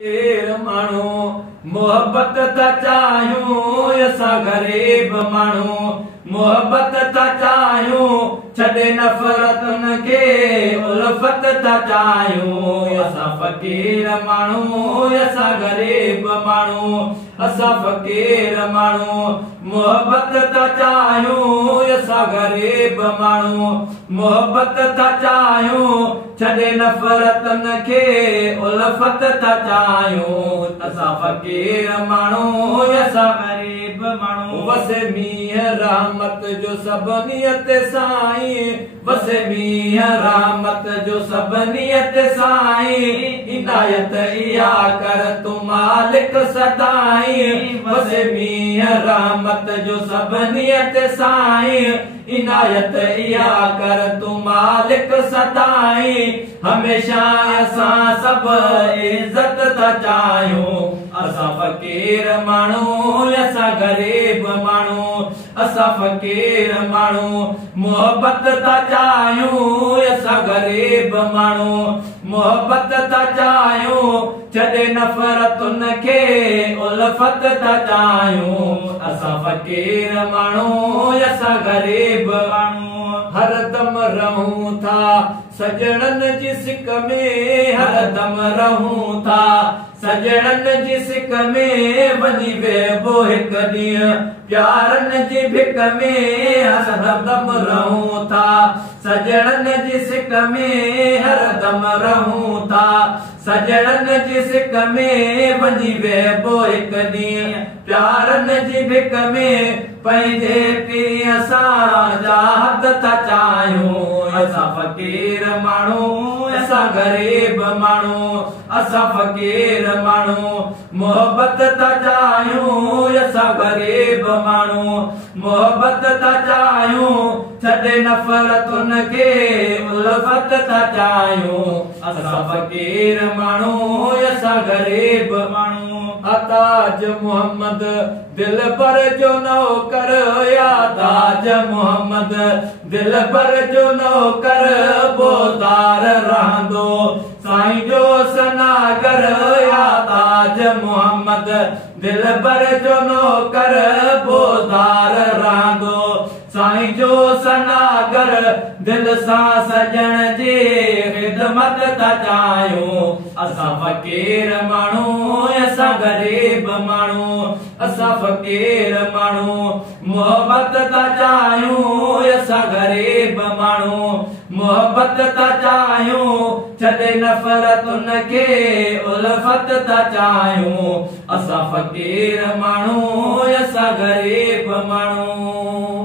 माण्हू मोहब्बत था चाहियूं असां ग़रीब माण्हू मोहब्बत था चाहियूं छॾे नफ़रतुनि खे उल्फत था चाहियूं असां फ़क़ीर माण्हू असां ग़रीब माण्हू असां फ़क़ीर माण्हू मोहब्बत था चाहियूं असां ग़रीब माण्हू मोहब्बत था चाहियूं छॾे नफ़रतुनि खे उल्फत था चाहियूं असां फ़क़ीर माण्हू असां ग़रीब माण्हू वसे मींहं रहमत जो सभनियत साईं वसे मींहं रहमत जो सभनियत साईं हिदायत इहा कर तूं मालिक सदाईं वसे मींहं रहमत जो सभनियत साईं इनायत इहा कर तूं मालिक सदाईं हमेशा असां सभु इज़त था चाहियूं असां फ़क़ीर माण्हू असां ग़रीब माण्हू असां फ़क़ीर माण्हू मोहब्बत था चाहियूं असां ग़रीब माण्हू मोहब्बत था चाहियूं छॾे नफ़रतुनि खे उल्फत था चाहियूं असां फ़क़ीर माण्हू असां ग़रीब माण्हू हरदम रहूं था सजणनि जी सिक में हरदम रहूं था सजणनि जी सिक में वञी वेबो हिकु ॾींहुं प्यारनि जी भिक में हरदम रहूं था सजणनि जी सिक में हरदम रहूं था सजणनि जी सिक में वञी वेबो हिकु ॾींहुं प्यारनि जी भिक में पंहिंजे पीअ सां जाहत था चाहियूं असां फ़क़ीर माण्हू असां ग़रीब माण्हू असां फ़क़ीर माण्हू मोहब्बत था चाहियूं असां ग़रीब माण्हू मोहब्बत था चाहियूं छॾे नफ़रतुनि खे उल्फत था चाहियूं असां फ़क़ीर माण्हू असां ग़रीब माण्हू ताज मोहम्मद दिल पर जो नौकर या ताज मोहम्मद दिल पर जो नौकर बोदार रहंदो साईं जो सनागर या ताज मोहम्मद दिल पर जो नौकर बोदार रहंदो साईं जो सनागर दिल सां सजण जी ख़िदमत था चाहियूं असां फ़क़ीर माण्हू असां ग़रीब माण्हू असां फ़क़ीर माण्हू मोहब्बत था चाहियूं असां ग़रीब माण्हू मोहब्बत था चाहियूं छॾे नफ़रतुनि खे उल्फत था चाहियूं असां फ़क़ीर माण्हू असां ग़रीब माण्हू।